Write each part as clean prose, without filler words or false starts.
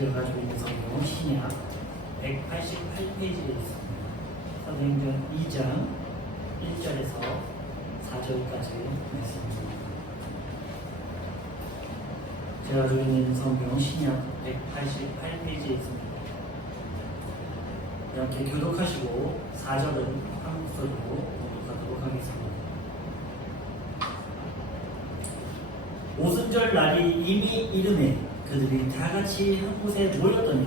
제가 가지고 있는 성경 신약 188페이지에 있습니다. 사도행전 2장 1절에서 4절까지 말씀입니다. 제가 가지고 있는 성경 신약 188페이지에 있습니다. 이렇게 교독하시고 4절은 한 목소리로 교독하도록 하겠습니다. 오순절 날이 이미 이르매 그들이 다 같이 한 곳에 모였더니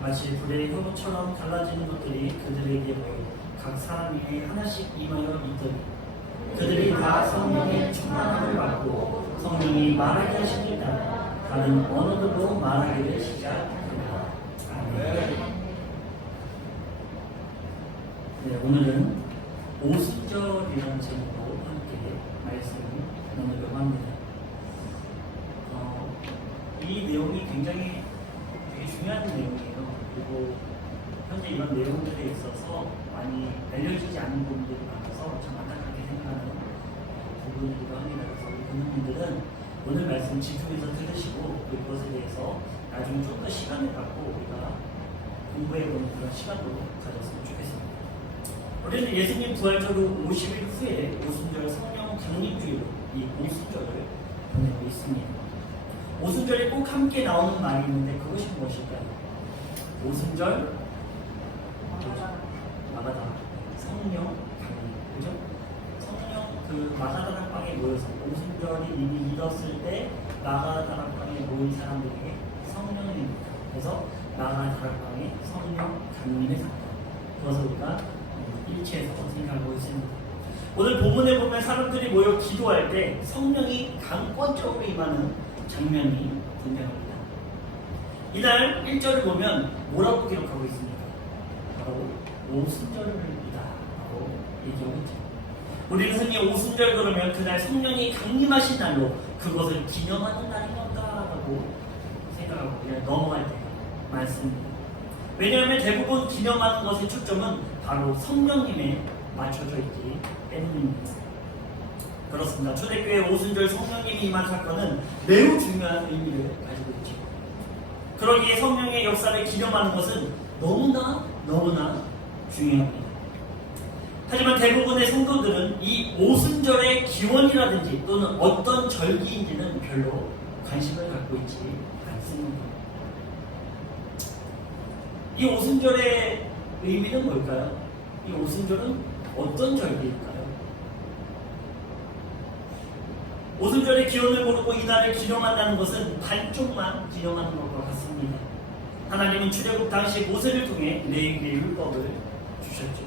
마치 불의 혀처럼 갈라지는 것들이 그들에게 보여 각 사람 위에 하나씩 임하여 있더니 그들이 다 성령의 충만함을 받고 성령이 말하게 하시니까 다른 언어들로 말하기를 시작합니다. 아멘. 네, 오늘은 오순절이라는 제목으로 함께 말씀을 나누려고 합니다. 이 내용이 굉장히 되게 중요한 내용이에요. 그리고 현재 이런 내용들에 있어서 많이 알려지지 않는 부분들이 많아서 참 안타깝게 생각하는 부분이기도 합니다. 그래서 우리 교우님들은 오늘 말씀 집중해서 들으시고 그것에 대해서 나중에 좀 더 시간을 갖고 우리가 공부해보는 그런 시간도 가졌으면 좋겠습니다. 우리는 예수님 부활절 50일 후에 오순절 성령 강림주일로 이 오순절을 보내고 있습니다. 오순절에 꼭 함께 나오는 말이 있는데 그것이 무엇일까요? 오순절 마가다 성령 강림, 그죠? 성령 그 마가다락방에 모여서 오순절이 이미 잃었을 때 마가다락방에 모인 사람들에게 성령입니다. 그래서 마가다락방에 성령 강림의 사건, 그것을 우리가 일치해서 생각하고 있습니다. 오늘 본문에 보면 사람들이 모여 기도할 때 성령이 강권적으로 임하는 장면이 등장합니다. 이날 1절을 보면 뭐라고 기록하고 있습니까? 바로 오순절이다 라고 얘기하고 있죠. 우리는 흔히 오순절 그러면 그날 성령이 강림하신 날로 그것을 기념하는 날인 건가라고 생각하고 그냥 넘어갈 때가 많습니다. 왜냐하면 대부분 기념하는 것의 초점은 바로 성령님에 맞춰져 있기 때문입니다. 그렇습니다. 초대교회 오순절 성령님이 임한 사건은 매우 중요한 의미를 가지고 있죠. 그러기에 성령의 역사를 기념하는 것은 너무나 중요합니다. 하지만 대부분의 성도들은 이 오순절의 기원이라든지 또는 어떤 절기인지는 별로 관심을 갖고 있지 않습니다. 이 오순절의 의미는 뭘까요? 이 오순절은 어떤 절기일까요? 오순절의 기원을 모르고 이날을 기념한다는 것은 반쪽만 기념하는 것과 같습니다. 하나님은 출애굽 당시 모세를 통해 레위기의 율법을 주셨죠.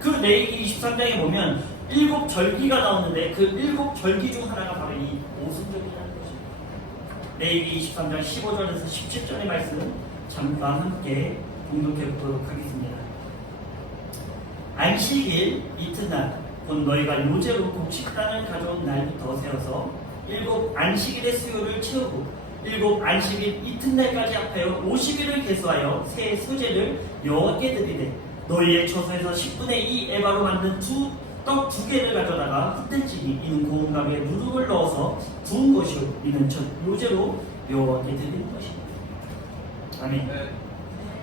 그 레위기 23장에 보면 7절기가 나오는데 그 7절기 중 하나가 바로 이 오순절이라는 것입니다. 레위기 23장 15절에서 17절의 말씀은 잠깐 함께 공독해 보도록 하겠습니다. 안식일 이튿날 곧 너희가 요제로 곡식단을 가져온 날부터 세워서 7 안식일의 수요를 채우고 7 안식일 이튿날까지 합하여 50일을 계수하여 새 소재를 여호와께 드리되 너희의 처소에서 10분의 2 에바로 만든 떡 2개를 가져다가 흩을지니 이는 고운 가루에 누룩을 넣어서 구운 것이요 이는 첫 요제로 여호와께 드리는 것입니다. 아멘.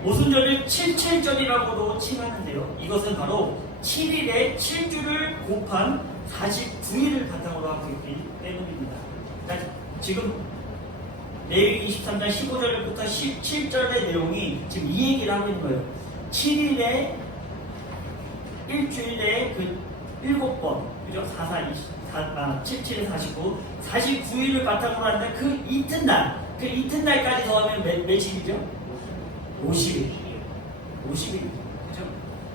오순절을 77절이라고도 칭하는데요. 이것은 바로 7일에 7주를 곱한 49일을 바탕으로 하고 있기 때문입니다. 그러니까 지금 레위기 23장 15절부터 17절의 내용이 지금 이 얘기를 하고 있는 거예요. 7일에 일주일에 그 7번, 그죠? 77에 49, 49일을 바탕으로 하는데 그 이튿날까지 더하면 며칠이죠? 50일. 그죠?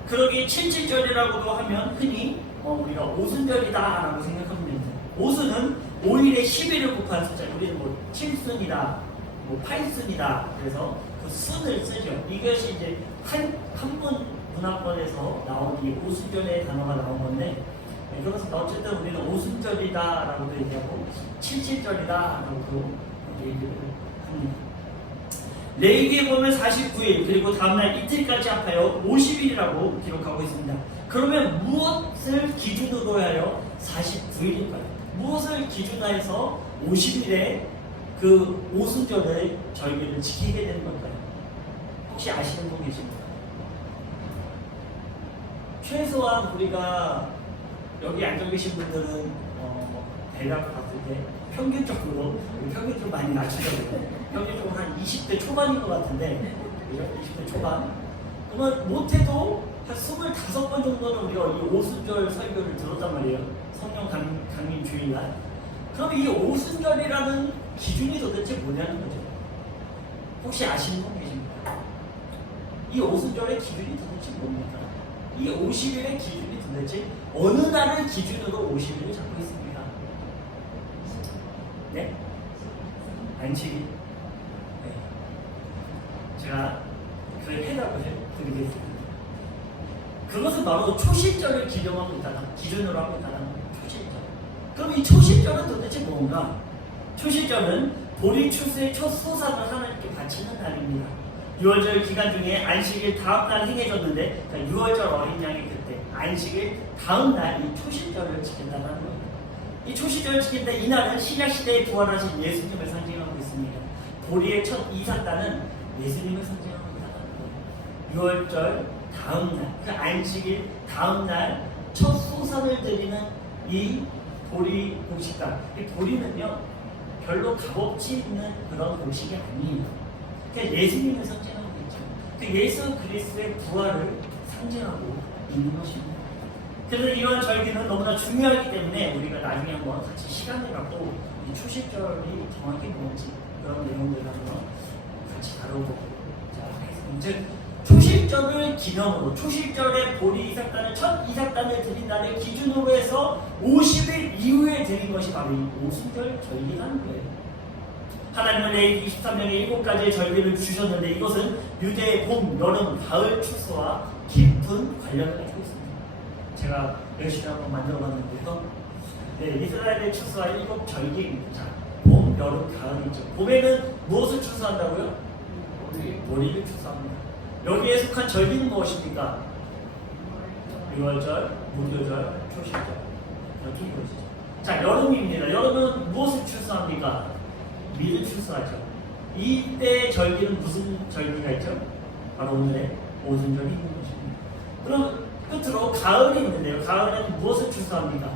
그러기 77절이라고도 하면 흔히 우리가 오순절이다라고 생각하면 됩니다. 오순은 5일에 10일을 곱한 숫자. 우리는 뭐 7순이다, 뭐 8순이다. 그래서 그 순을 쓰죠. 이것이 이제 한문 문화권에서 나온 이 오순절의 단어가 나온 건데, 그렇습니다. 어쨌든 우리는 오순절이다라고도 얘기하고 77절이다라고 얘기를 합니다. 레위기에 보면 49일 그리고 다음날 이틀까지 합하여 50일이라고 기록하고 있습니다. 그러면 무엇을 기준으로 하여 49일일까요? 무엇을 기준으로 해서 50일에 그 오순절의 절기를 지키게 되는 걸까요? 혹시 아시는 분 계십니까? 최소한 우리가 여기 앉아 계신 분들은 대략 봤을 때 평균적으로 많이 낮추더라고요. 평균적으로 한 20대 초반인 것 같은데 20대 초반. 그러면 못해도 한 25번 정도는 우리가 이 오순절 설교를 들었단 말이에요. 성령 강림 주일날. 그럼 이 오순절이라는 기준이 도대체 뭐냐는 거죠. 혹시 아시는 분 계십니까? 이 오순절의 기준이 도대체 뭡니까? 이 50일의 기준이 도대체 어느 날을 기준으로 50일을 잡고 있습니까? 네? 안식일. 네. 제가 그걸 해답을 드리겠습니다. 그것은 바로 초실절을 기준으로 하고 있다는 초실절. 그럼 이 초실절은 도대체 뭔가? 초실절은 보리 추수의 첫 소산을 하나님께 바치는 날입니다. 6월절 기간 중에 안식일 다음 날 행해졌는데, 그러니까 6월절 어린 양의 그때 안식일 다음 날 이 초실절을 지킨다는 거예요. 이 초실절을 지킨다 이 날은 신약 시대에 부활하신 예수님을 상징하고 있습니다. 보리의 첫 이삭단은 예수님을 상징하고 있다는 거예요. 6월절 다음 날, 그 안식일 다음 날 첫 소산을 드리는 이 보리 곡식단. 이 보리는요 별로 값없이 있는 그런 곡식이 아니에요. 그러니까 예수님을 상징하고 있죠. 그 예수 그리스도의 부활을 상징하고 있는 것입니다. 그래서 이런 절기는 너무나 중요하기 때문에 우리가 나중에 한번 같이 시간을 갖고 이 초실절이 정확히 뭔지 그런 내용들을 한번 같이 다뤄보자 하겠습니다. 즉 초실절을 기념으로 초실절에 보리 이삭단을 첫 이삭단을 드린 날을 기준으로 해서 50일 이후에 드린 것이 바로 이 오순절 절기라는 거예요. 하나님은 레위기 23년에 7가지의 절기를 주셨는데 이것은 유대의 봄, 여름, 가을 추수와 깊은 관련을 가지고 있습니다. 제가 열심히 한번 만들어봤는데요. 네, 이스라엘의 추수와 7절기입니다. 자, 봄, 여름, 가을이죠. 봄에는 무엇을 추수한다고요? 보리를 추수합니다. 여기에 속한 절기는 무엇입니까? 6월절, 무교절, 초실절 이렇게 이루어지죠. 자, 여름입니다. 여름은 무엇을 추수합니까? 밀을 추수하죠. 이때 절기는 무슨 절기가 있죠? 바로 오늘의 오순절이 있는 것입니다. 그럼 끝으로 가을이 있는데요. 가을에는 무엇을 추수합니까?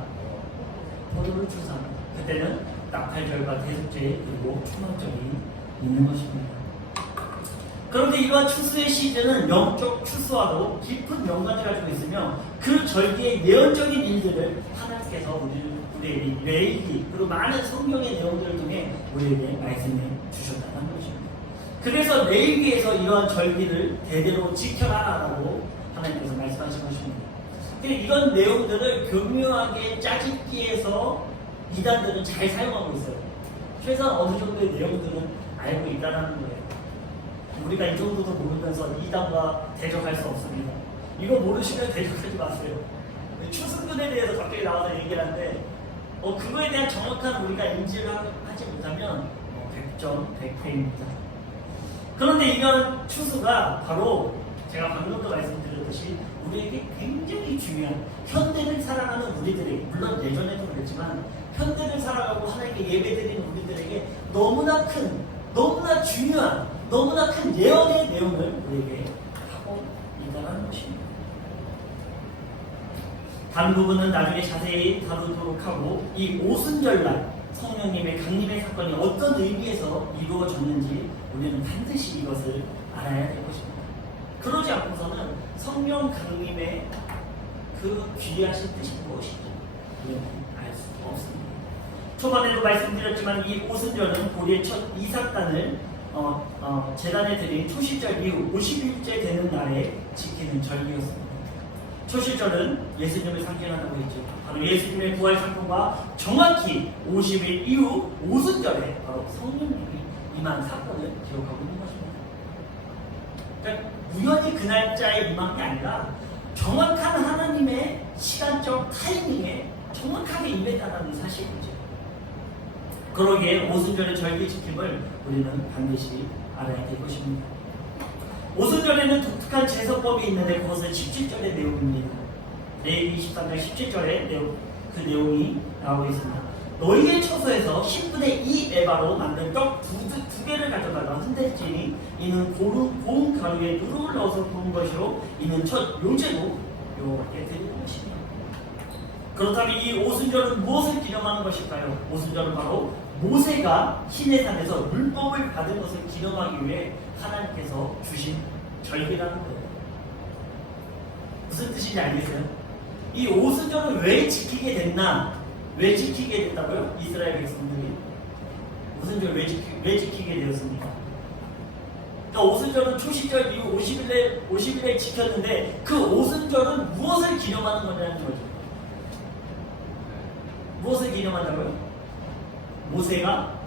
포도를 추수합니다. 그때는 나팔절과 대속제 그리고 추방절이 있는 것입니다. 그런데 이러한 추수의 시즌은 영적 추수와도 깊은 연관을 가지고 있으며 그 절기의 예언적인 일들을 하나님께서 우리에게 레위기 그리고 많은 성경의 내용들을 통해 우리에게 말씀해 주셨다는 것입니다. 그래서 레위기에서 이러한 절기를 대대로 지켜라라고 하나님께서 말씀하신 것입니다. 이런 내용들을 교묘하게 짜집기해서 이단들은 잘 사용하고 있어요. 최소한 어느 정도의 내용들은 알고 있다는 거예요. 우리가 이 정도도 모르면서 이단과 대적할 수 없습니다. 이거 모르시면 대적하지 마세요. 추수꾼에 대해서 갑자기 나와서 얘기를 하는데 그거에 대한 정확한 우리가 인지를 하지 못하면 100점 100회입니다. 그런데 이런 추수가 바로 제가 방금도 말씀드렸듯이 우리에게 굉장히 중요한 현대를 살아가는 우리들에게 물론 예전에도 그랬지만 현대를 살아가고 하나님께 예배드리는 우리들에게 너무나 큰 너무나 중요한 너무나 큰 예언의 내용을 우리에게 하고 있다는 것입니다. 다른 부분은 나중에 자세히 다루도록 하고 이 오순절날 성령님의 강림의 사건이 어떤 의미에서 이루어졌는지 우리는 반드시 이것을 알아야 될 것입니다. 그러지 않고서는 성령 강림의 그 귀하신 뜻이 무엇인지 우리는 알 수 없습니다. 초반에도 말씀드렸지만 이 오순절은 보리의 첫 이삭단을 제단에 드린 초실절 이후 50일째 되는 날에 지키는 절기였습니다. 초실절은 예수님을 상징한다고 했죠. 바로 예수님의 부활 사건과 정확히 50일 이후 오순절에 바로 성령님이 임한 사건을 기록하고 있는 것입니다. 그러니까 우연히 그 날짜에 임한 게 아니라 정확한 하나님의 시간적 타이밍에 정확하게 임했다는 사실이죠. 그러기에 오순절의 절기 지킴을 우리는 반드시 알아야 될 것입니다. 오순절에는 독특한 제사법이 있는데 그것은 17절의 내용입니다. 레위기 23장 17절에 그 내용이 나오고 있습니다. 너희의 처소에서 10분의 2 에바로 만든 떡 두 개를 가져다가 흔들지니 이는 고운 가루에 누룩을 넣어서 구운 것이로 이는 첫 요제로 여호와께 드리는 것입니다. 그렇다면 이 오순절은 무엇을 기념하는 것일까요? 오순절은 바로 모세가 시내산에서 율법을 받은 것을 기념하기 위해 하나님께서 주신 절기라는 거예요. 무슨 뜻인지 알겠어요? 이 오순절을 왜 지키게 됐나? 왜 지키게 됐다고요? 이스라엘 백성들이 오순절 왜 지키게 되었습니까? 그러니까 오순절은 초시절 이후 50일에 지켰는데 그 오순절은 무엇을 기념하는 거냐는 거죠. 무엇을 기념한다고요? 모세가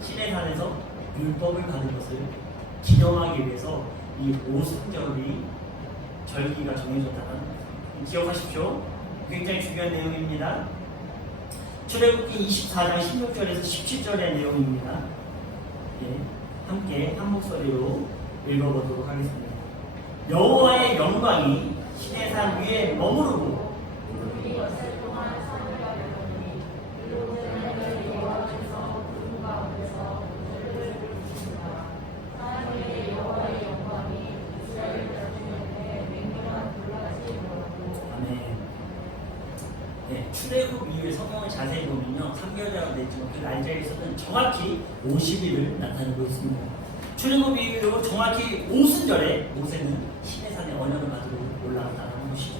시내산에서 율법을 받은 것을 기념하기 위해서 이 오순절이 절기가 정해졌다는 기억하십시오. 굉장히 중요한 내용입니다. 출애굽기 24장 16절에서 17절의 내용입니다. 예, 함께 한 목소리로 읽어보도록 하겠습니다. 여호와의 영광이 시내산 위에 머무르고 출애굽 이후에 성경을 자세히 보면요 3개월이라고 되지만 그 날짜에서는 정확히 50일을 나타내고 있습니다. 출애굽 이후로 정확히 오순절에 모세는 시내산에 언약을 받으러 올라갔다는 것이죠.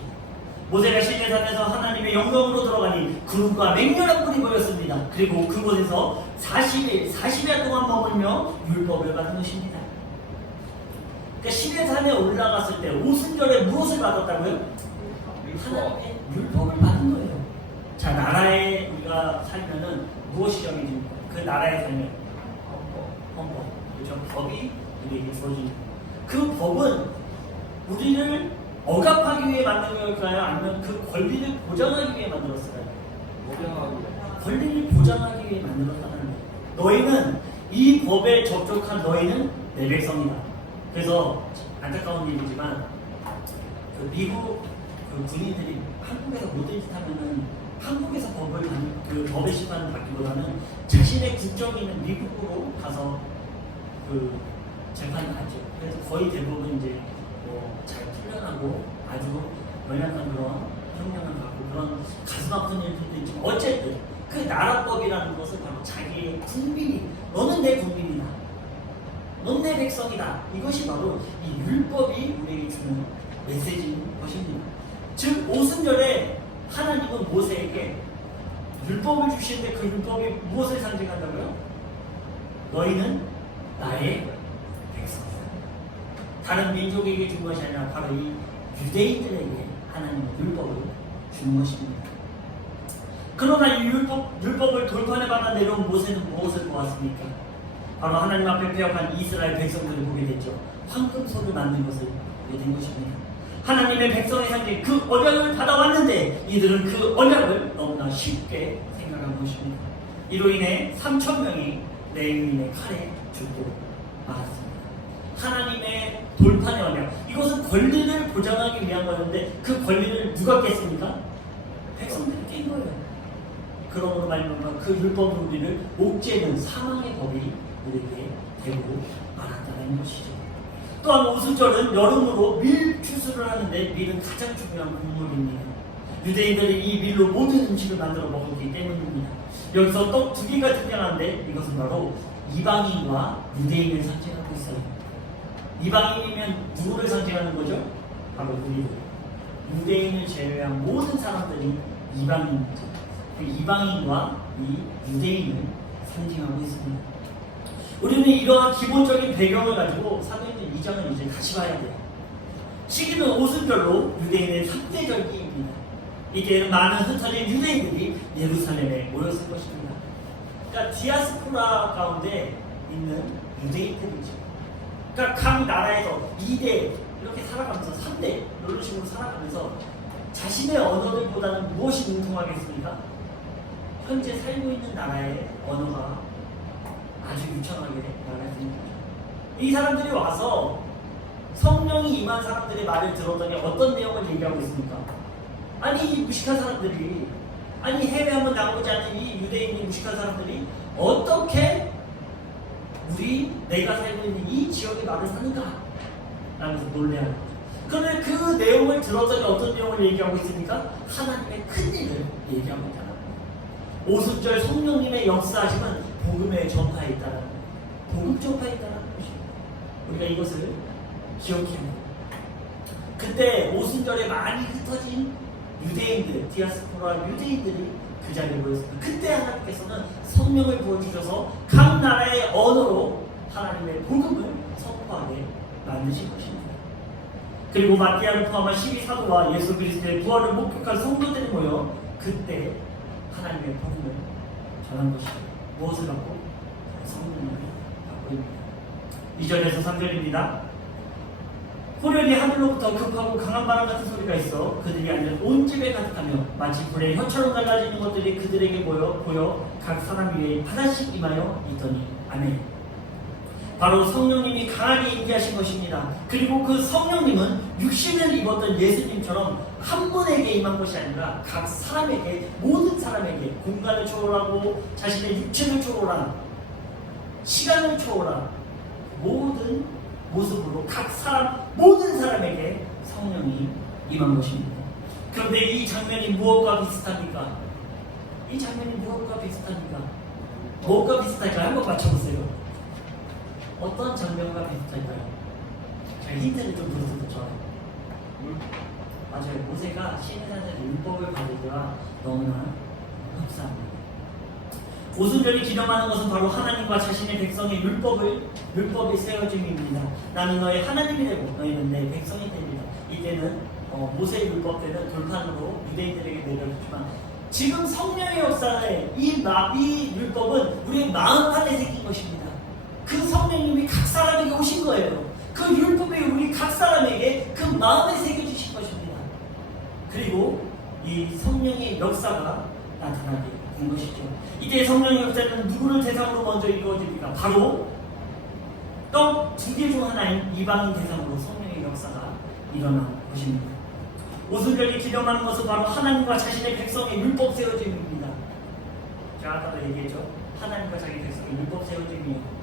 모세가 시내산에서 하나님의 영광으로 들어가니 구름과 맹렬한 불이 보였습니다. 그리고 그곳에서 40일 동안 머물며 율법을 받은 것입니다. 그러니까 시내산에 올라갔을 때 오순절에 무엇을 받았다고요? 하나님의 율법을 받은 거예요. 자, 나라에 우리가 살면은 무엇이 정해집니까? 그 나라에 살면 헌법, 그렇죠? 법이 우리에게 주어집니다. 그 법은 우리를 억압하기 위해 만든 걸까요? 아니면 그 권리를 보장하기 위해 만들었을까요? 권리를 보장하기 위해 만들었다는 거예요. 너희는 이 법에 접촉한 너희는 내 백성이다. 그래서 안타까운 일이지만 그 미국 그 군인들이 한국에서 못된 짓 하면은 한국에서 그 법의 심판을 받기보다는 자신의 국적이 있는 미국으로 가서 그 재판을 하죠. 그래서 거의 대부분 이제 잘 풀려나고 아주 연약한 그런 형량을 받고 그런 가슴 아픈 일들도 있지만 어쨌든 그 나라법이라는 것은 바로 자기의 국민이 너는 내 국민이다. 넌 내 백성이다. 이것이 바로 이 율법이 우리에게 주는 메시지인 것입니다. 즉 오순절에 하나님은 모세에게 율법을 주시는데 그 율법이 무엇을 상징한다고요? 너희는 나의 백성이다. 다른 민족에게 준 것이 아니라 바로 이 유대인들에게 하나님은 율법을 준 것입니다. 그러나 이 율법을 돌판에 받아 내려온 모세는 무엇을 보았습니까? 바로 하나님 앞에 pe역한 이스라엘 백성들을 보게 됐죠. 황금소를 만든 것을 보게 된 것입니다. 하나님의 백성의 상징 그 언약을 받아왔는데 이들은 그 언약을 너무나 쉽게 생각한 것입니다. 이로 인해 3,000명이 레위인의 칼에 죽고 말았습니다. 하나님의 돌판의 언약, 이것은 권리를 보장하기 위한 거였는데 그 권리를 누가 깼습니까? 백성들이 깬 거예요. 그러므로 말미암아 그 율법 우리를 옥죄는 사망의 법이 우리에게 되고 말았다는 것이죠. 또한 오순절은 여름으로 밀 추수를 하는데 밀은 가장 중요한 곡물입니다. 유대인들이 이 밀로 모든 음식을 만들어 먹었기 때문입니다. 여기서 떡 2개가 등장하는데 이것은 바로 이방인과 유대인을 상징하고 있어요. 이방인이면 누구를 상징하는 거죠? 바로 우리들. 유대인을 제외한 모든 사람들이 이방인이죠. 이방인과 이 유대인을 상징하고 있습니다. 우리는 이러한 기본적인 배경을 가지고 사도행전 2장을 이제 다시 봐야 돼요. 시기는 오순절로 유대인의 3대 절기입니다. 이때는 많은 흩어진 유대인들이 예루살렘에 모였을 것입니다. 그러니까 디아스포라 가운데 있는 유대인들이죠. 그러니까 각 나라에서 2대 이렇게 살아가면서 3대 이런 식으로 살아가면서 자신의 언어들보다는 무엇이 능통하겠습니까? 현재 살고 있는 나라의 언어가 아주 유창하게 나갈 수 있는 거죠. 이 사람들이 와서 성령이 임한 사람들의 말을 들었더니 어떤 내용을 얘기하고 있습니까? 아니 이 무식한 사람들이, 아니 해외 한번 나오지 않는 이 유대인이 무식한 사람들이 어떻게 내가 살고 있는 이 지역의 말을 사는가? 라면서 놀래하는 거죠. 그런데 그 내용을 들었더니 어떤 내용을 얘기하고 있습니까? 하나님의 큰 일을 얘기하고 있다는 거예요. 오순절 성령님의 역사하심은 복음의 전파에 있다는 거예요. 복음 전파에 있다는 것입니다. 우리가 이것을 기억해야 돼요. 그때 오순절에 많이 흩어진 유대인들, 디아스포라 유대인들이 그 자리에 모였습니다. 그때 하나님께서는 성령을 부어주셔서 각 나라의 언어로 하나님의 복음을 선포하게 만드신 것입니다. 그리고 마띠아를 포함한 12사도와 예수 그리스도의 부활을 목격한 성도들이 모여 그때 하나님의 복음을 전한 것입니다. 무엇을 받고? 성령을 받고 있습니다. 2절에서 3절입니다. 호련히 하늘로부터 급하고 강한 바람 같은 소리가 있어 그들이 앉은 온 집에 가득하며 마치 불의 혀처럼 갈라지는 것들이 그들에게 보여 각 사람 위에 하나씩 임하여 있더니 아멘. 바로 성령님이 강하게 임재하신 것입니다. 그리고 그 성령님은 육신을 입었던 예수님처럼 한 분에게 임한 것이 아니라 각 사람에게, 모든 사람에게 공간을 초월하고 자신의 육체를 초월한, 시간을 초월한 모든 모습으로 각 사람, 모든 사람에게 성령이 임한 것입니다. 그런데 이 장면이 무엇과 비슷합니까? 이 장면이 무엇과 비슷합니까? 무엇과 비슷할까요? 한번 맞춰보세요. 어떤 장면과 비슷할까요? 제가 힌트를 좀 드렸어도 좋아요. 맞아요. 모세가 시내산에서 율법을 받으기와 너무나 흡사합니다. 오순절이 기념하는 것은 바로 하나님과 자신의 백성의 율법이 세워짐입니다. 나는 너의 하나님이 되고 너희는 내 백성이 됩니다. 이때는 모세의 율법 때는 돌판으로 유대인들에게 내려졌지만 지금 성령의 역사에 이 율법은 우리의 마음 안에 생긴 것입니다. 그 성령님이 각 사람에게 오신 거예요. 그 율법이 우리 각 사람에게 그 마음에 새겨주신 것입니다. 그리고 이 성령의 역사가 나타나게 된 것이죠. 이때 성령의 역사는 누구를 대상으로 먼저 이루어집니까? 바로 떡 2개 중 하나인 이방인 대상으로 성령의 역사가 일어난 것입니다. 오순절이 기념하는 것은 바로 하나님과 자신의 백성의 율법 세워짐입니다. 제가 아까도 얘기했죠. 하나님과 자기 백성의 율법 세워짐이에요.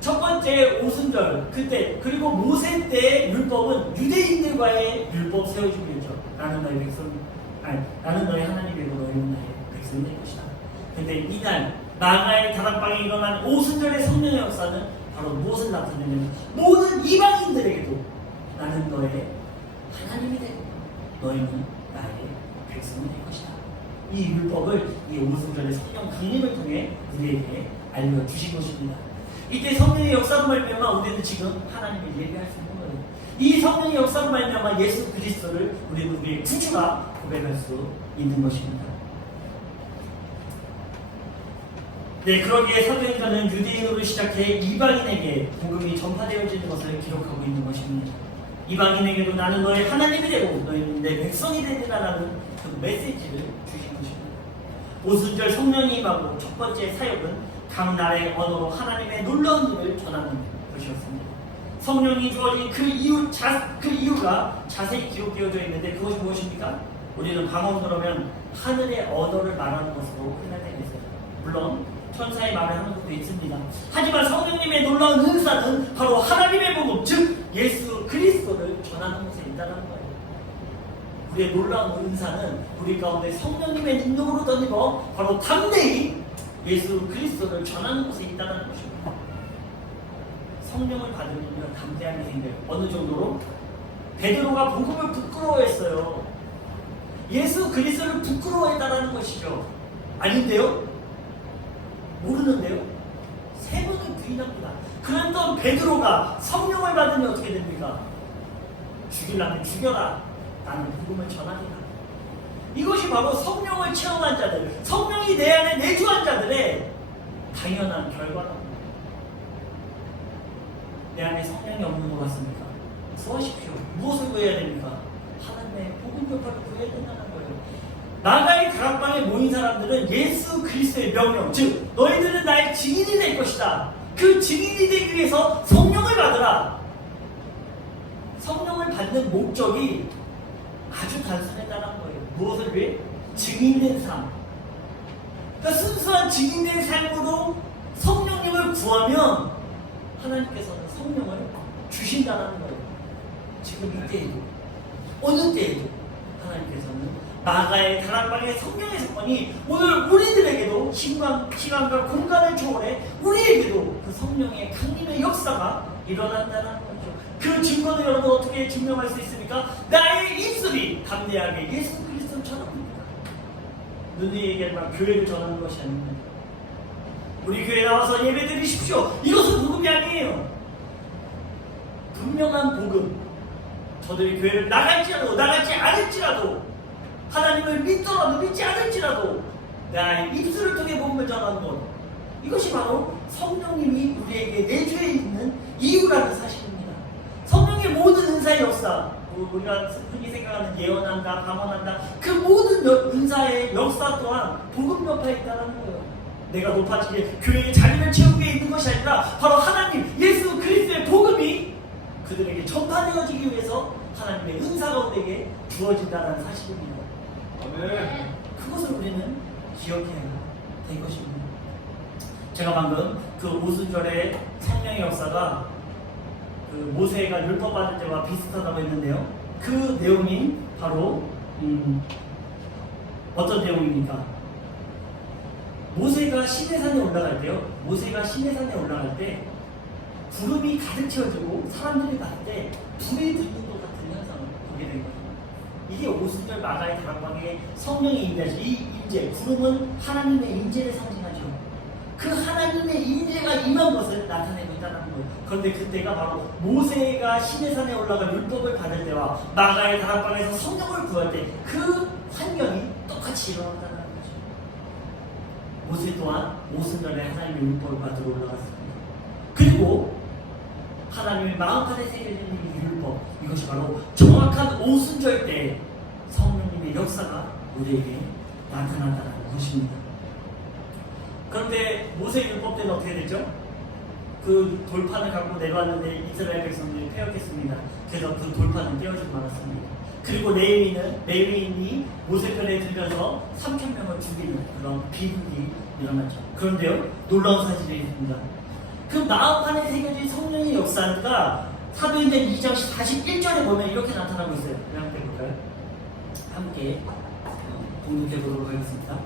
첫 번째 오순절 그때, 그리고 모세 때의 율법은 유대인들과의 율법 세워짐이었죠. 나는 너의 하나님이고 너희는 나의 백성이 될 것이다. 근데 이날 나가의 다락방에 일어난 오순절의 성령의 역사는 바로 무엇을 나타내냐면 모든 이방인들에게도 나는 너의 하나님이 되고 너희는 나의 백성이 될 것이다. 이 율법을 이 오순절의 성령 강림을 통해 우리에게 알려주신 것입니다. 이때 성령의 역사로 말미암아 우리는 지금 하나님을 예배할 수 있는 거예요. 이 성령의 역사로 말미암아 예수 그리스도를 우리는 우리의 구주가 고백할 수 있는 것입니다. 네, 그러기에 사도행전은 유대인으로 시작해 이방인에게 복음이 전파되어지는 것을 기록하고 있는 것입니다. 이방인에게도 나는 너의 하나님이 되고 너희는 내 백성이 되리라라는 그 메시지를 주신 것입니다. 오순절 성령이 임하고 첫 번째 사역은 각 나라의 언어로 하나님의 놀라운 일을 전하는 것이었습니다. 성령이 주어진 그 이유가 자세히 기록되어져 있는데 그것이 무엇입니까? 우리는 방언으로 하면 하늘의 언어를 말하는 것으로 끝나되겠어요. 물론 천사의 말을 하는 것도 있습니다. 하지만 성령님의 놀라운 은사는 바로 하나님의 복음, 즉 예수 그리스도를 전하는 것에 있다는 거예요. 우리의 놀라운 은사는 우리 가운데 성령님의 능력으로 덧입어 바로 담대히 예수 그리스도를 전하는 곳에 있다는 것입니다. 성령을 받으면 담대함이 생겨요. 어느 정도로? 베드로가 복음을 부끄러워했어요. 예수 그리스도를 부끄러워했다는 것이죠. 아닌데요? 모르는데요? 3번을 부인합니다. 그랬던 베드로가 성령을 받으면 어떻게 됩니까? 죽이려면 죽여라. 나는 복음을 전하리라. 이것이 바로 성령을 체험한 자들, 성령이 내 안에 내주한 자들의 당연한 결과랍니다. 내 안에 성령이 없는 것 같습니까? 구하십시오. 무엇을 구해야 됩니까? 하나님의 복음 전파를 구해야 된다는 거예요. 나가의 다락방에 모인 사람들은 예수 그리스도의 명령, 즉 너희들은 나의 증인이 될 것이다. 그 그 증인이 되기 위해서 성령을 받으라. 성령을 받는 목적이 아주 단순했다는 거예요. 무엇을 위해? 증인된 삶. 그러니까 순수한 증인된 삶으로 성령님을 구하면 하나님께서는 성령을 주신다는 거예요. 지금 이때에도 어느 때에도 하나님께서는 마가의 다락방의 성령의 사건이 오늘 우리들에게도 시간과 공간을 초월해 우리에게도 그 성령의 강림의 역사가 일어난다는 거죠. 그 증거를 여러분 어떻게 증명할 수 있습니까? 나의 입술이 담대하게 예수 그리스도를 전합니다. 눈이 얘기하지만 교회를 전하는 것이 아닙니다. 우리 교회 나와서 예배 드리십시오. 이것은 복음이 아니에요. 분명한 복음. 저들이 교회를 나갈지 않을지라도 하나님을 믿더라도 믿지 않을지라도 나의 입술을 통해 복음을 전하는 것, 이것이 바로 성령님이 우리에게 내주에 있는 이유라는 사실입니다. 성령의 모든 은사의 역사, 우리가 흔히 생각하는 예언한다, 방언한다, 그 모든 은사의 역사 또한 복음 여파에 있다는 거예요. 내가 높아지게 교회의 자리를 채우게 있는 것이 아니라 바로 하나님 예수 그리스도의 복음이 그들에게 전파되어지기 위해서 하나님의 은사가 우리에게 주어진다는 사실입니다. 아멘. 그것을 우리는 기억해야 될 것입니다. 제가 방금 그 오순절의 성령의 역사가 그 모세가 율법 받을 때와 비슷하다고 했는데요. 그 내용이 바로 어떤 내용입니까? 모세가 시내산에 올라갈 때요. 모세가 시내산에 올라갈 때 구름이 가득 채워지고 사람들이 봤을 때 불이 들는 것 같은 현상을 보게 된 거예요. 이게 오순절 마가의 다락방의 성령의 임재죠. 이 임재, 구름은 하나님의 임재를 상징하죠. 그 하나님의 임재가 임한 것을 나타내고 있다는 거예요. 그런데 그때가 바로 모세가 시내산에 올라가 율법을 받을 때와 마가의 다락방에서 성령을 구할 때 그 환경이 똑같이 일어났다는 거죠. 모세 또한 오순절에 하나님의 율법을 받으러 올라갔습니다. 그리고 하나님의 마음판에 새겨진 이 율법, 이것이 바로 정확한 오순절 때 성령님의 역사가 우리에게 나타난다는 것입니다. 그런데 모세 율법 때는 어떻게 됐죠? 그 돌판을 갖고 내려왔는데 이스라엘 백성들이 패역했습니다. 그래서 그 돌판은 떼어지고 말았습니다. 그리고 레위인이 모세 편에 들면서 3,000명을 죽이는 그런 비극이 일어났죠. 그런데요, 놀라운 사실이 있습니다. 그 마음판에 새겨진 성령의 역사가 사도행전 2장 41절에 보면 이렇게 나타나고 있어요. 함께 볼까요? 함께 공독해 보도록 하겠습니다.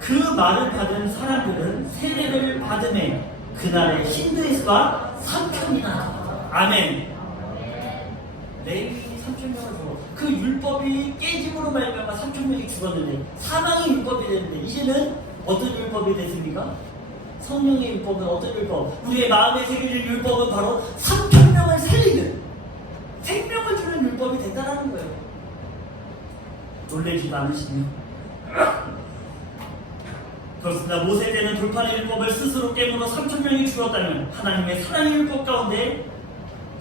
그 말을 받은 사람들은 세례를 받음에 그날의 신들의 수가 3,000이나. 아멘. 레위인이 3,000명을 주고 그 율법이 깨짐으로 말미암아 3,000명이 죽었는데 사망이 율법이 됐는데 이제는 어떤 율법이 됐습니까? 성령의 율법은 어떤 율법? 우리의 마음에 새겨질 율법은 바로 3,000명을 살리는 생명을 주는 율법이 된다는 거예요. 놀라지도 않으시며 그렇습니다. 모세 때는 돌판의 율법을 스스로 깨물어 3,000명이 죽었다면 하나님의 사랑의 율법 가운데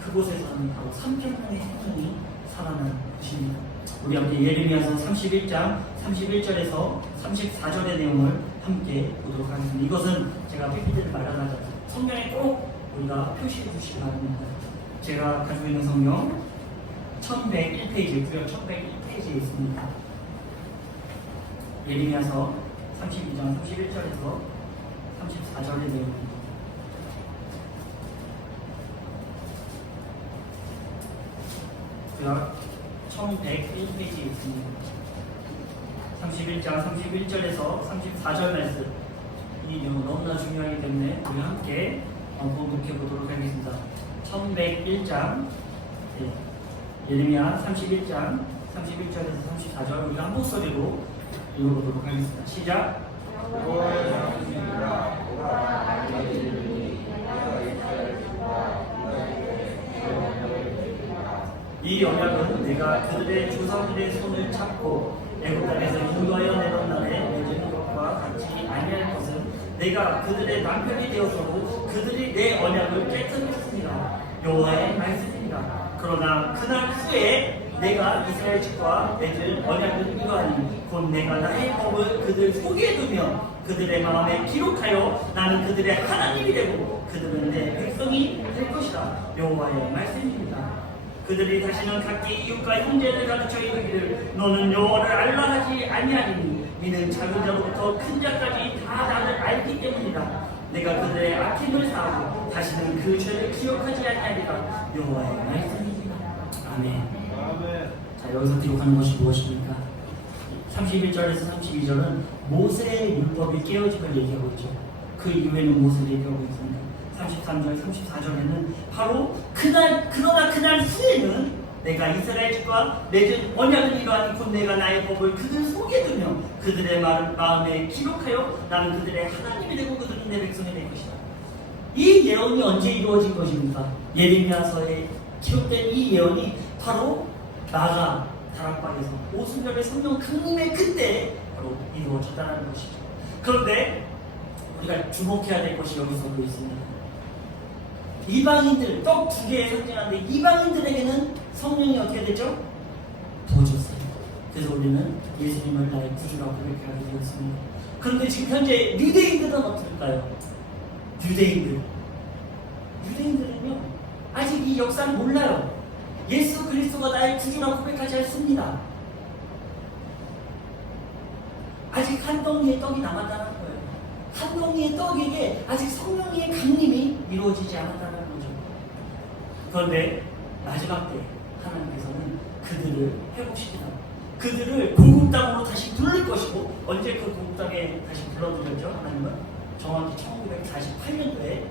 그곳에서는 바로 3,000명의 생명이 살아나는 것입니다. 우리 함께 예레미야서 31장 31절에서 34절의 내용을 함께 보도록 하겠습니다. 이것은 제가 PPT를 마련하자 성경에 꼭 우리가 표시해 주시기 바랍니다. 제가 가지고 있는 성경 1101페이지, 구역 1101페이지에 있습니다. 예레미야서 32장 31절에서 34절의 내용입니다. 구역 1101페이지에 있습니다. 31장 31절에서 34절 말씀, 이 내용 너무나 중요하기 때문에 우리 함께 공독해 보도록 하겠습니다. 1101장 예레미야 31장 31절에서 34절 우리가 한 목소리로 읽어보도록 하겠습니다. 시작. 이 언약은 내가 그들의 조상들의 손을 잡고 애굽 땅에서 인도하여 내던 날에 맺은 것과 같이 아니할 것은 내가 그들의 남편이 되어서도 그들이 내 언약을 깨뜨렸습니다. 여호와의 말씀입니다. 그러나 그날 후에 내가 이스라엘 집과 맺을 언약은 이러하니 곧 내가 나의 법을 그들 속에 두며 그들의 마음에 기록하여 나는 그들의 하나님이 되고 그들은 내 백성이 될 것이다. 여호와의 말씀입니다. 그들이 다시는 각기 이웃과 형제를 가르쳐 이르기를 너는 여호와를 알라 하지 아니하리니 이는 작은 자부터 큰 자까지 다 나를 알기 때문이다. 내가 그들의 악행을 사하고 다시는 그 죄를 기억하지 아니하리라. 여호와의 말씀입니다. 아멘. 자, 여기서 기록하는 것이 무엇입니까? 31절에서 32절은 모세의 율법이 깨어짐을 얘기하고 있죠. 그 이후에는 모세를 얘기하고 있습니다. 33절, 34절에는 바로 그러나 그날 후에는 내가 이스라엘 집과 맺은 언약을 이루하니 곧 내가 나의 법을 그들 속에 두며 그들의 마음에 기록하여 나는 그들의 하나님이 되고 그들은 내 백성이 될 것이다. 이 예언이 언제 이루어진 것입니까? 예레미야서에 기록된 이 예언이 바로 나가 다락방에서 오순절의 성령 강림의 그때 바로 이루어졌다는 것이죠. 그런데 우리가 주목해야 될 것이 여기서도 있습니다. 이방인들, 떡 두 개에 상징하는데 이방인들에게는 성령이 어떻게 되죠? 부어졌어요. 그래서 우리는 예수님을 나의 구주라고 고백하게 되었습니다. 그런데 지금 현재 유대인들은 어떨까요? 유대인들은요 아직 이 역사를 몰라요. 예수 그리스도가 나의 구주라고 고백하지 않습니다. 아직 한 덩이의 떡이 남았다는 거예요. 한 덩이의 떡에게 아직 성령의 강림이 이루어지지 않았다는 거죠. 그런데 마지막 때 하나님께서는 그들을 회복시키다. 그들을 고국 땅으로 다시 부를 것이고 언제 그 고국 땅에 다시 불러들였죠? 하나님은 정확히 1948년도에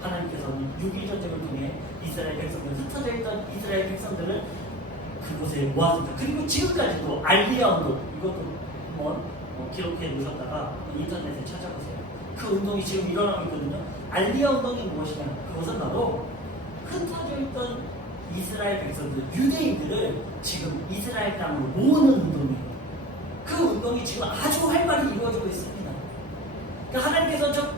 하나님께서는 6.1 전쟁을 통해 이스라엘 백성들, 흩어져 있던 이스라엘 백성들을 그곳에 모았습니다. 그리고 지금까지도 알리아 운동, 이것도 한번 기록해 놓으셨다가 인터넷에 찾아보세요. 그 운동이 지금 일어나고 있거든요. 알리아 운동이 무엇이냐? 그것은 바로 흩어져 있던 이스라엘 백성들, 유대인들을 지금 이스라엘 땅으로 모으는 운동이에요. 그 운동이 지금 아주 활발히 이루어지고 있습니다. 그러니까 하나님께서 저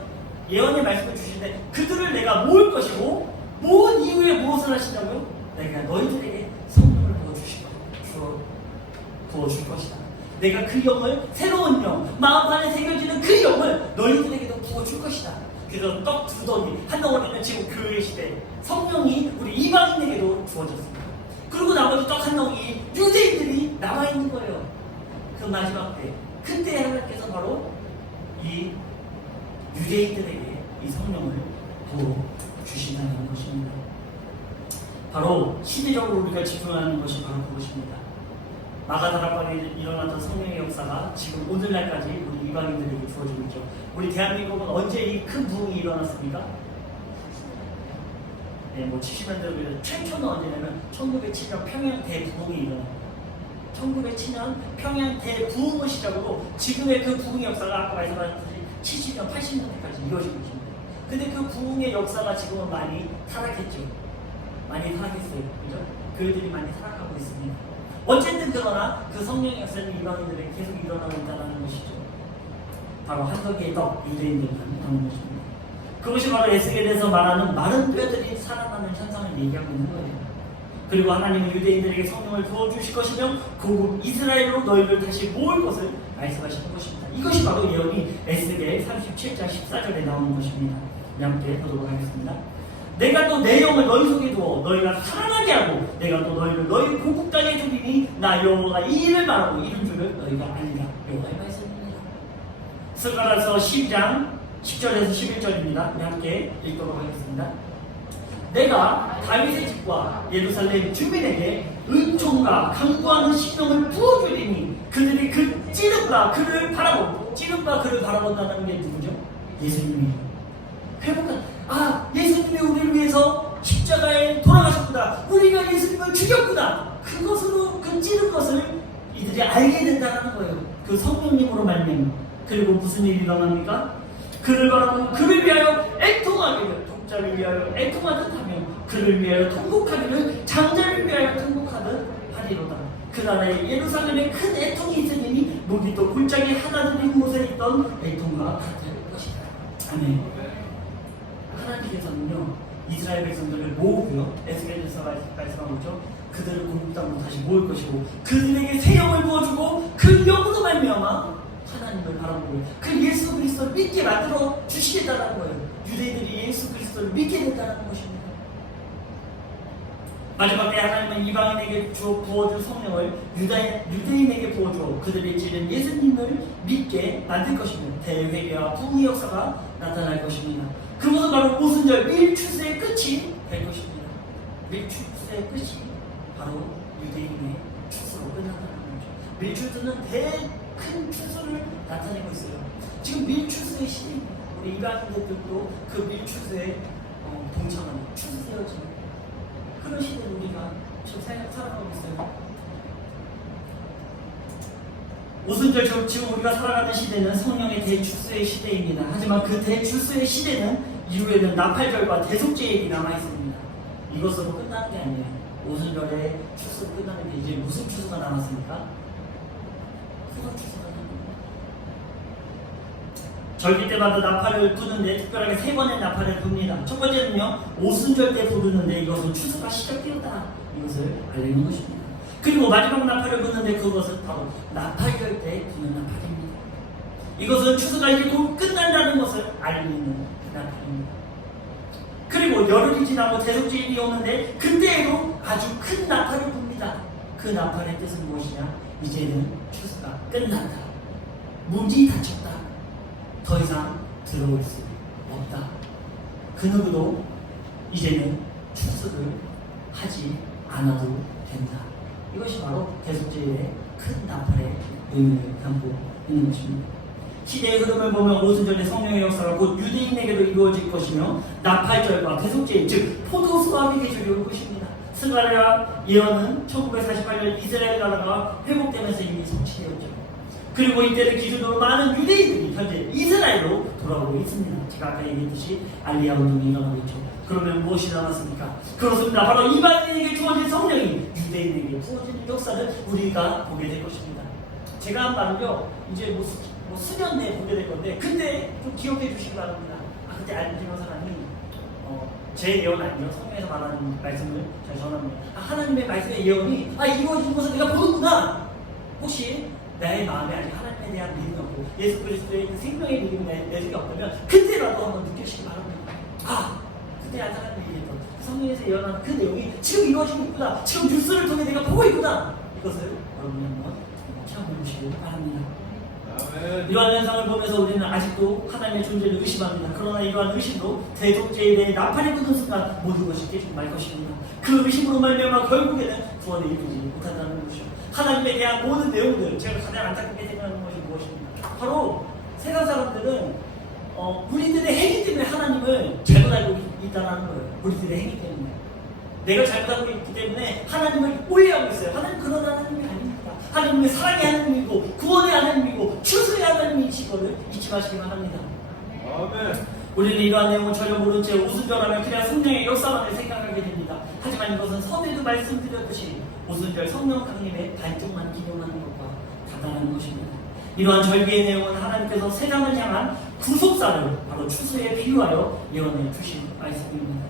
예언의 말씀을 주시는데 그들을 내가 모을 것이고 모은 이후에 무엇을 하시냐고요? 내가 너희들에게 성령을 부어줄 것이다. 내가 그 영을 새로운 영, 마음 안에 새겨지는 그 영을 너희들에게도 부어줄 것이다. 그래서 떡 두 덩이, 한 덩어리는 지금 교회 시대 성령이 우리 이방인에게도 주어졌습니다. 그리고 나머지 떡 한 덩이 유대인들이 남아있는 거예요. 그 마지막 때 그때 하나님께서 바로 이 유대인들에게 이 성령을 부어주신다는 것입니다. 바로 시대적으로 우리가 집중하는 것이 바로 그것입니다. 마가다락방에 일어났던 성령의 역사가 지금 오늘날까지 우리 이방인들에게 주어지고 있죠. 우리 대한민국은 언제 이 큰 부흥이 일어났습니까? 네, 70년대 최초는 언제냐면 1907년 평양 대부흥이 일어났습니다. 1907년 평양 대부흥을 시작으로 지금의 그 부흥의 역사가 아까 말씀하셨듯이 70년, 80년대까지 이루어지고 있습니다. 근데 그 부흥의 역사가 지금은 많이 타락했죠. 많이 타락했어요. 그죠? 교회들이 많이 타락하고 있습니다. 어쨌든 그러나 그 성령의 역사는 이방인들에게 계속 일어나고 있다는 것이죠. 바로 한 덩이의 떡, 유대인들만 하는 것입니다. 그것이 바로 에스겔에서 말하는 마른 뼈들이 살아나는 현상을 얘기하고 있는 거예요. 그리고 하나님은 유대인들에게 성령을 부어주실 것이며 고국 이스라엘로 너희를 다시 모을 것을 말씀하시는 것입니다. 이것이 바로 예언이 에스겔 37장 14절에 나오는 것입니다. 함께 보도록 하겠습니다. 내가 또 내 영을 너희 속에 두어 너희가 살아나게 하고 내가 또 너희를 너희 고국 땅에 두리니 나 여호와가 이 일을 말하고 이른 줄을 너희가 아니라. 여호와의 말씀입니다. 스가랴서 12장 10절에서 11절입니다. 함께 읽도록 하겠습니다. 내가 다윗의 집과 예루살렘 주민에게 은총과 강구하는 심령을 부어주리니 그들이 그 찌름과 그를 바라본다는 게 누구죠? 예수님이 회복한 예수님이 우리를 위해서 십자가에 돌아가셨구나, 우리가 예수님을 죽였구나, 그것으로 그 찌른 것을 이들이 알게 된다는 거예요. 그 성령님으로 말미암아. 그리고 무슨 일이 일어납니까? 그를 바라보고 그를 위하여 애통하기를, 독자를 위하여 애통하듯 하며 그를 위하여 통곡하기를 장자를 위하여 통곡하듯 하리로다. 그 나라에 예루살렘에 큰 애통이 있으니 목이 또 골짜기 하나 들린 곳에 있던 애통과 같을 것이다. 아멘. 하나님께서는요 이스라엘 백성들을 모으고요, 에스겔에서 말씀하고 있죠. 그 그들을 고국 땅으로 다시 모을 것이고 그들에게 새 영을 부어주고 그 영으로 말미암아 하나님을 바라보고 그 예수 그리스도를 믿게 만들어 주시겠다는 거예요. 유대인들이 예수 그리스도를 믿게 된다는 것입니다. 마지막에 하나님은 이방인에게 부어줄 성령을 유대인에게 부어주어 그들의 찌른 예수님을 믿게 만들 것입니다. 대회개와 부흥의 역사가 나타날 것입니다. 그것은 바로 오순절 밀추수의 끝이 될 것입니다. 밀추수의 끝이 바로 유대인의 추수로 끝난다는 거죠. 밀추수는 큰 추수를 나타내고 있어요. 지금 밀추수의 시대입니다. 우리 이방인들도 그 밀추수에 동참하는 추수되어지는 그런 시대를 우리가 지금 살아가고 있어요. 오순절 지금 우리가 살아가는 시대는 성령의 대추수의 시대입니다. 하지만 그 대추수의 시대는 이후에는 나팔절과 대속죄일이 남아있습니다. 이것으로 끝나는 게 아니에요. 오순절에 추수로 끝나는 게 이제 무슨 추수가 남았습니까? 후속 추수가 남습니다. 절기 때마다 나팔을 부는데 특별하게 3번의 나팔을 붑니다. 첫 번째는요, 오순절 때 부르는데 이것은 추수가 시작되었다. 이것을 알리는 것입니다. 그리고 마지막 나팔을 부는데 그것은 바로 나팔절 때 부는 나팔입니다. 이것은 추수가 이제 곧 끝난다는 것을 알리는 그 나팔입니다. 그리고 열흘이 지나고 대속죄일이 오는데 그때에도 아주 큰 나팔을 붑니다. 그 나팔의 뜻은 무엇이냐? 이제는 추수가 끝난다. 문이 닫혔다. 더 이상 들어올 수 없다. 그 누구도 이제는 추수를 하지 않아도 된다. 이것이 바로 대속죄의 큰 나팔의 의미를 담고 있는 것입니다. 시대의 흐름을 보면 오순절의 성령의 역사가 곧 유대인에게도 이루어질 것이며 나팔절과 대속죄, 즉 포도수확의 계절이 올 것입니다. 스가랴 예언은 1948년 이스라엘 나라가 회복되면서 이미 성취되었죠. 그리고 이때를 기준으로 많은 유대인들이 현재 이스라엘로 돌아오고 있습니다. 제가 아까 얘기했듯이 알리야 운동이 일어나고 있죠. 그러면 무엇이 남았습니까? 그렇습니다. 바로 이방인에게 주어진 성령이 유대인에게 부어지는 역사를 우리가 보게 될 것입니다. 제가 한 말은요, 이제 수년 내에 보게 될 건데, 그때 좀 기억해 주시기 바랍니다. 그때 알지만 사람이 제 예언 아니요, 성경에서 말하는 말씀을 잘 전합니다. 하나님의 말씀의 예언이 이루어진 것을 내가 보는구나. 혹시 나의 마음에 아직 하나님에 대한 믿음이 없고 예수 그리스도의 생명의 믿음이 내 속에 없다면 그때라도 한번 느끼시기 바랍니다. 그때 하나님이 얘기했던 성경에서 예언한 그 내용이 지금 이루어지고 있구나. 지금 뉴스를 통해 내가 보고 있구나. 이것을 여러분이 한번 체험해 보시기 바랍니다. 이러한 현상을 보면서 우리는 아직도 하나님의 존재를 의심합니다. 그러나 이러한 의심도 대속죄에 대해 나팔이 부는 순간 모든 것이 깨지고 말 것입니다. 그 의심으로 말미암아 결국에는 구원에 이르지 못한다는 것이죠. 하나님에 대한 모든 내용들, 제가 가장 안타깝게 생각하는 것이 무엇입니까? 바로 세상 사람들은 우리들의 행위 때문에 하나님을 잘못 알고 있다는 거예요. 우리들의 행위 때문에. 내가 잘못 알고 있기 때문에 하나님을 오해하고 있어요. 하나님 그런 하나님이 아닙니다. 하나님은 사랑의 하나님이고 구원의 하나님이고 추수의 하나님이신 것을 잊지 마시기 바랍니다. 아멘. 우리는 이러한 내용을 전혀 모른 채 오순절하면 그냥 성령의 역사만을 생각하게 됩니다. 하지만 이것은 서두에도 말씀드렸듯이 오순절 성령 강림의 반쪽만 기념하는 것과 같다는 것입니다. 이러한 절기의 내용은 하나님께서 세상을 향한 구속사를 바로 추수에 비유하여 예언해 주신 말씀입니다.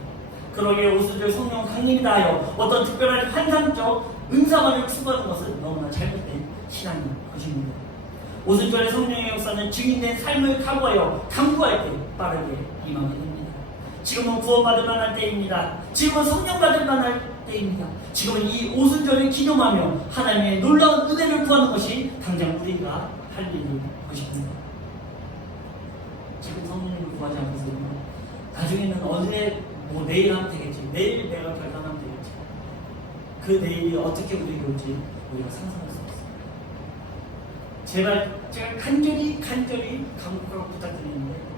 그러기에 오순절 성령 강림이다 하여 어떤 특별한 환상적 은사만을 추구하는 것은 너무나 잘못된 신앙인 것입니다. 오순절의 성령의 역사는 증인된 삶을 각오하여 강구할 때 빠르게 임하게 됩니다. 지금은 구원받을 만한 때입니다. 지금은 성령 받을 만한 때입니다. 지금은 이 오순절을 기념하며 하나님의 놀라운 은혜를 구하는 것이 당장 우리가 할 일인 것입니다. 지금 성령님을 구하지 않으세요. 나중에는 언제 내일 하면 되겠지. 내일 내가 결단하면 되겠지. 그 내일이 어떻게 우리에게 올지 우리가 상상할 수 없습니다. 제가 간절히 간곡하고 부탁드리는데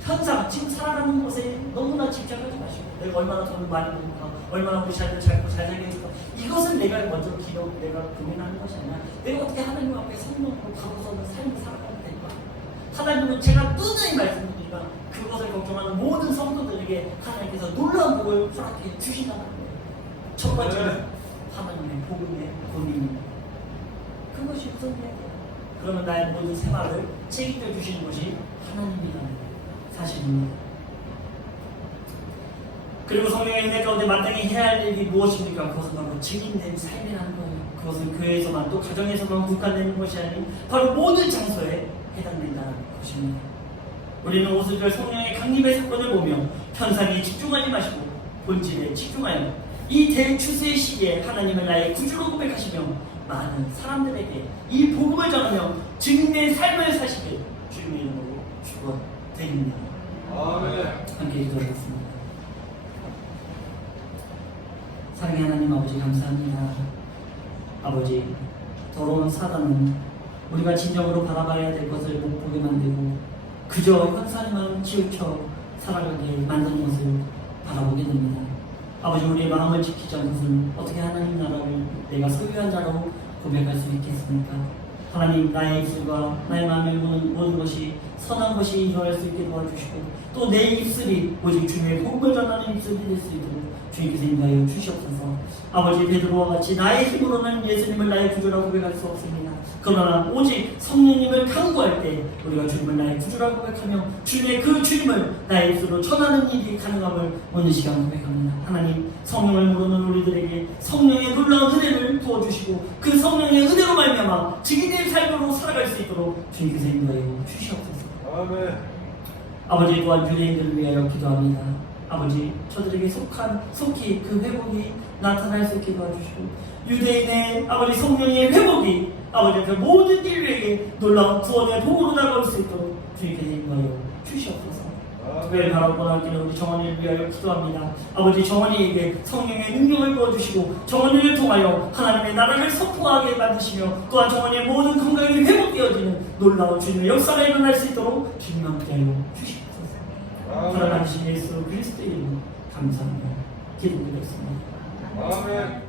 현상, 지금 살아가는 것에 너무나 집착하지 마시고 내가 얼마나 돈을 많이 버는가, 얼마나 우리 자녀를 잘 살게 해줄까, 이것을 내가 먼저 내가 고민하는 것이 아니라 내가 어떻게 하나님 앞에 성령으로 가고서는 삶을 살아가면 될까. 하나님은 제가 누누이 말씀드리니까 그것을 걱정하는 모든 성도들에게 하나님께서 놀라운 복을 허락해 주신다는 거예요. 첫 번째는 하나님의 복음의 본인입니다. 그것이 우선이에요. 그러면 나의 모든 생활을 책임져 주시는 것이 하나님이라는 사실입니다. 그리고 성령의 은혜 가운데 마땅히 해야 할 일이 무엇입니까? 그것은 바로 증인된 삶이라는 거예요. 그것은 교회에서만 또 가정에서만 국한되는 것이 아닌 바로 모든 장소에 해당된다는 것입니다. 우리는 오순절 성령의 강림의 사건을 보며 현상에 집중하지 마시고 본질에 집중하여 이 대추수의 시기에 하나님을 나의 구주로 고백하시며 많은 사람들에게 이 복음을 전하며 증인된 삶을 사시길 주님의 이름으로 축원드립니다. 아멘. 함께 기도하겠습니다. 사랑의 하나님 아버지 감사합니다. 아버지, 더러운 사단은 우리가 진정으로 바라봐야 될 것을 못 보게 만들고 그저 현상만 치우쳐 살아가게 만드는 것을 바라보게 됩니다. 아버지, 우리의 마음을 지키지 않고서는 어떻게 하나님 나라를 내가 소유한 자로 고백할 수 있겠습니까? 하나님, 나의 입술과 나의 마음을 보는 모든 것이 선한 것이 일어날 수 있게 도와주시고 또 내 입술이 오직 주님의 복음을 전하는 입술이 될 수 있도록 주님께서 인도하여 주시옵소서. 아버지, 베드로와 같이 나의 힘으로는 예수님을 나의 구주라고 고백할 수 없습니다. 그러나 오직 성령님을 강구할 때 우리가 주님을 나의 구주라고 고백하며 주님의 그 주님을 나의 입술로 전하는 일이 가능함을 오늘 시간 고백합니다. 하나님, 성령을 모르는 우리들에게 성령의 놀라운 은혜를 부어주시고 그 성령의 은혜로 말미암아 증인의 삶으로 살아갈 수 있도록 주님께서 인도하여 주시옵소서. 아멘. 아버지, 또한 유대인들을 위하여 기도합니다. 아버지, 저들에게 속히 그 회복이 나타날 수 있게 도와주시고 유대인의 아버지 성령의 회복이 아버지 그 모든 인류에게 놀라운 구원의 복으로 다가올 수 있도록 주님께 인도하여 주시옵소서. 특별히 바라보고 나기를 우리 정원이를 위하여 기도합니다. 아버지, 정원이에게 성령의 능력을 부어주시고 정원이를 통하여 하나님의 나라를 선포하게 만드시며 또한 정원이의 모든 건강이 회복되어지는 놀라운 주님의 역사가 일어날 수 있도록 주님 함께하여 주시옵소서. 살아가신 예수 그리스도의 이름 감사합니다. 기도드리겠습니다. 아멘.